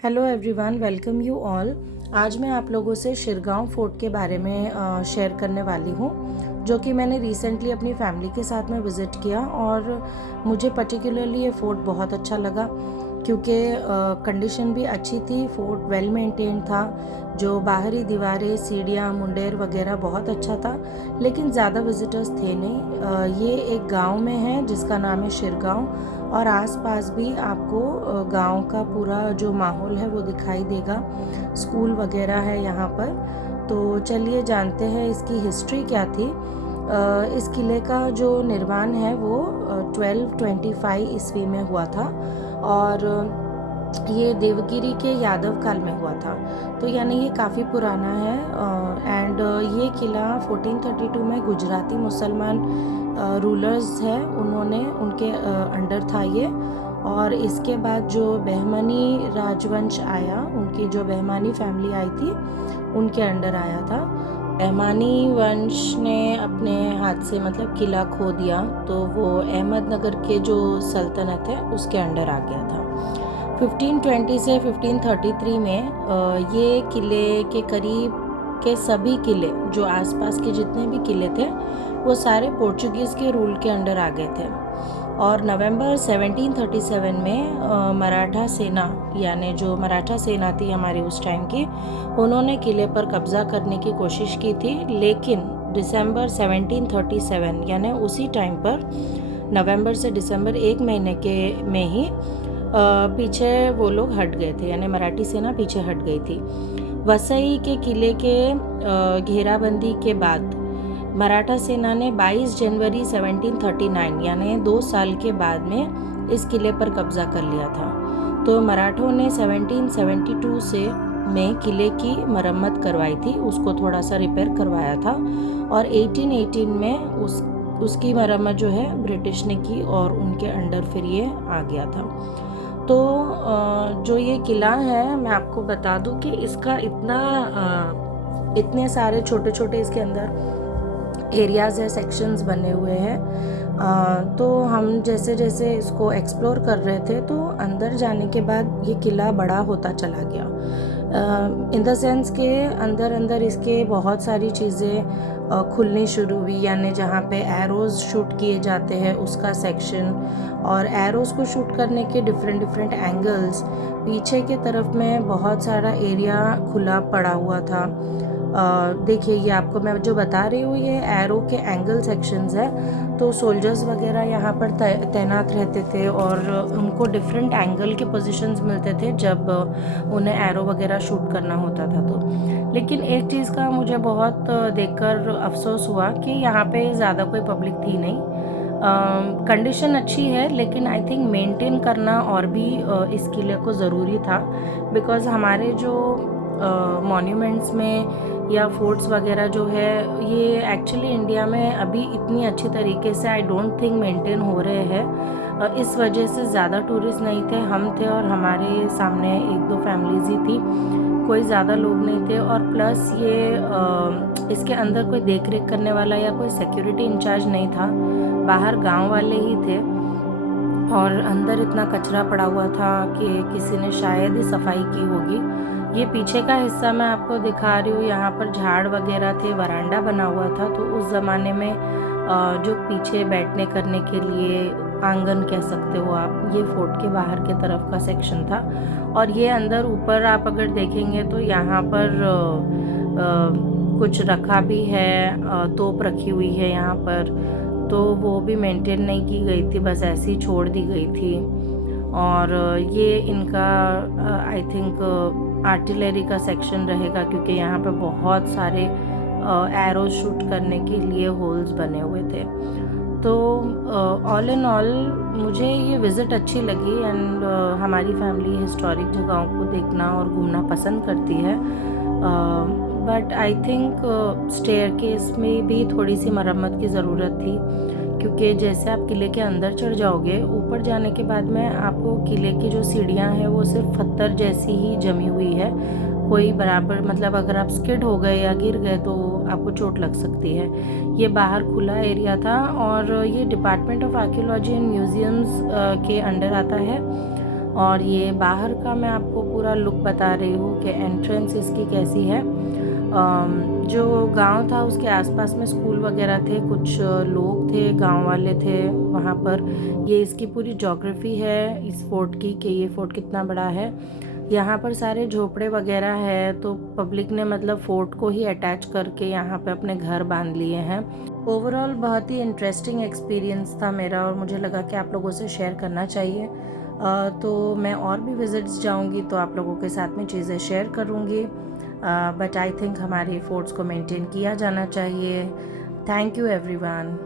Hello everyone, welcome you all. आज मैं आप लोगों से शिरगांव फोर्ट के बारे में शेयर करने वाली हूँ, जो कि मैंने रिसेंटली अपनी फैमिली के साथ में विज़िट किया और मुझे पर्टिकुलरली ये फोर्ट बहुत अच्छा लगा क्योंकि कंडीशन भी अच्छी थी। फोर्ट वेल मेंटेन था, जो बाहरी दीवारें, सीढ़ियाँ, मुंडेर वगैरह बहुत अच्छा था, लेकिन ज़्यादा विज़िटर्स थे नहीं। ये एक गांव में है जिसका नाम है शिरगांव और आसपास भी आपको गांव का पूरा जो माहौल है वो दिखाई देगा। स्कूल वगैरह है यहाँ पर। तो चलिए जानते हैं इसकी हिस्ट्री क्या थी। इस किले का जो निर्माण है वो 1225 ईस्वी में हुआ था और ये देवगिरी के यादव काल में हुआ था। तो यानी ये काफ़ी पुराना है। एंड ये किला 1432 में गुजराती मुसलमान रूलर्स है, उन्होंने उनके अंडर था ये। और इसके बाद जो बहमनी राजवंश आया, उनकी जो बहमानी फैमिली आई थी उनके अंडर आया था। बहमानी वंश ने अपने हाथ से मतलब किला खो दिया, तो वो अहमदनगर के जो सल्तनत है उसके अंडर आ गया था। 1520 से 1533 में ये किले के करीब के सभी किले, जो आसपास के जितने भी किले थे, वो सारे पोर्चुगीज़ के रूल के अंडर आ गए थे। और नवंबर 1737 में मराठा सेना, यानी जो मराठा सेना थी हमारी उस टाइम की, उन्होंने किले पर कब्ज़ा करने की कोशिश की थी, लेकिन दिसंबर 1737 यानी उसी टाइम पर नवंबर से दिसंबर एक महीने के में ही पीछे वो लोग हट गए थे, यानी मराठी सेना पीछे हट गई थी। वसई के किले के घेराबंदी के बाद मराठा सेना ने 22 जनवरी 1739 यानी 2 साल के बाद में इस किले पर कब्जा कर लिया था। तो मराठों ने 1772 से में किले की मरम्मत करवाई थी, उसको थोड़ा सा रिपेयर करवाया था और 1818 में उसकी मरम्मत जो है ब्रिटिश ने की और उनके अंडर फिर ये आ गया था। तो जो ये किला है, मैं आपको बता दूं कि इसका इतने सारे छोटे छोटे इसके अंदर एरियाज़ है, सेक्शंस बने हुए हैं। तो हम जैसे जैसे इसको एक्सप्लोर कर रहे थे तो अंदर जाने के बाद ये किला बड़ा होता चला गया। इन द सेंस के अंदर अंदर इसके बहुत सारी चीज़ें खुलनी शुरू हुई, यानी जहाँ पे एरोज़ शूट किए जाते हैं उसका सेक्शन, और एरोज़ को शूट करने के डिफरेंट डिफरेंट एंगल्स। पीछे के तरफ में बहुत सारा एरिया खुला पड़ा हुआ था। देखिए, ये आपको मैं जो बता रही हूँ ये एरो के एंगल सेक्शंस है। तो सोल्जर्स वगैरह यहाँ पर तैनात रहते थे और उनको डिफरेंट एंगल के पोजीशंस मिलते थे जब उन्हें एरो वगैरह शूट करना होता था। तो लेकिन एक चीज़ का मुझे बहुत देखकर अफसोस हुआ कि यहाँ पे ज़्यादा कोई पब्लिक थी नहीं। कंडीशन अच्छी है, लेकिन आई थिंक मेंटेन करना और भी इस किले को ज़रूरी था, बिकॉज़ हमारे जो मॉन्यूमेंट्स में या फोर्ट्स वगैरह जो है, ये एक्चुअली इंडिया में अभी इतनी अच्छी तरीके से आई डोंट थिंक मेंटेन हो रहे हैं। इस वजह से ज़्यादा टूरिस्ट नहीं थे, हम थे और हमारे सामने एक दो फैमिलीज़ ही थी, कोई ज़्यादा लोग नहीं थे। और प्लस ये इसके अंदर कोई देख रेख करने वाला या कोई सिक्योरिटी इंचार्ज नहीं था, बाहर गांव वाले ही थे। और अंदर इतना कचरा पड़ा हुआ था कि किसी ने शायद ही सफाई की होगी। ये पीछे का हिस्सा मैं आपको दिखा रही हूँ, यहाँ पर झाड़ वगैरह थे, वरांडा बना हुआ था। तो उस ज़माने में जो पीछे बैठने करने के लिए आंगन कह सकते हो आप, ये फोर्ट के बाहर के तरफ का सेक्शन था। और ये अंदर ऊपर आप अगर देखेंगे तो यहाँ पर कुछ रखा भी है, तोप रखी हुई है यहाँ पर, तो वो भी मेंटेन नहीं की गई थी, बस ऐसे ही छोड़ दी गई थी। और ये इनका आई थिंक आर्टिलरी का सेक्शन रहेगा, क्योंकि यहाँ पे बहुत सारे एरो शूट करने के लिए होल्स बने हुए थे। तो ऑल इन ऑल मुझे ये विज़िट अच्छी लगी एंड हमारी फैमिली हिस्टोरिक जगहों को देखना और घूमना पसंद करती है। बट आई थिंक स्टेयरकेस में भी थोड़ी सी मरम्मत की ज़रूरत थी, क्योंकि जैसे आप किले के अंदर चढ़ जाओगे, ऊपर जाने के बाद में आपको किले की जो सीढ़ियाँ हैं वो सिर्फ पत्थर जैसी ही जमी हुई है, कोई बराबर मतलब अगर आप स्किड हो गए या गिर गए तो आपको चोट लग सकती है। ये बाहर खुला एरिया था और ये department of archaeology and museums के अंडर आता है। और ये बाहर का मैं आपको पूरा लुक बता रही हूँ कि एंट्रेंस इसकी कैसी है। जो गांव था उसके आसपास में स्कूल वगैरह थे, कुछ लोग थे, गांव वाले थे वहाँ पर। ये इसकी पूरी ज्योग्राफी है इस फोर्ट की कि ये फोर्ट कितना बड़ा है। यहाँ पर सारे झोपड़े वगैरह है, तो पब्लिक ने मतलब फोर्ट को ही अटैच करके यहाँ पे अपने घर बांध लिए हैं। ओवरऑल बहुत ही इंटरेस्टिंग एक्सपीरियंस था मेरा और मुझे लगा कि आप लोगों से शेयर करना चाहिए। तो मैं और भी विज़िट्स जाऊँगी तो आप लोगों के साथ में चीज़ें शेयर करूँगी। बट आई थिंक हमारे फोर्ट्स को मेंटेन किया जाना चाहिए। Thank you everyone.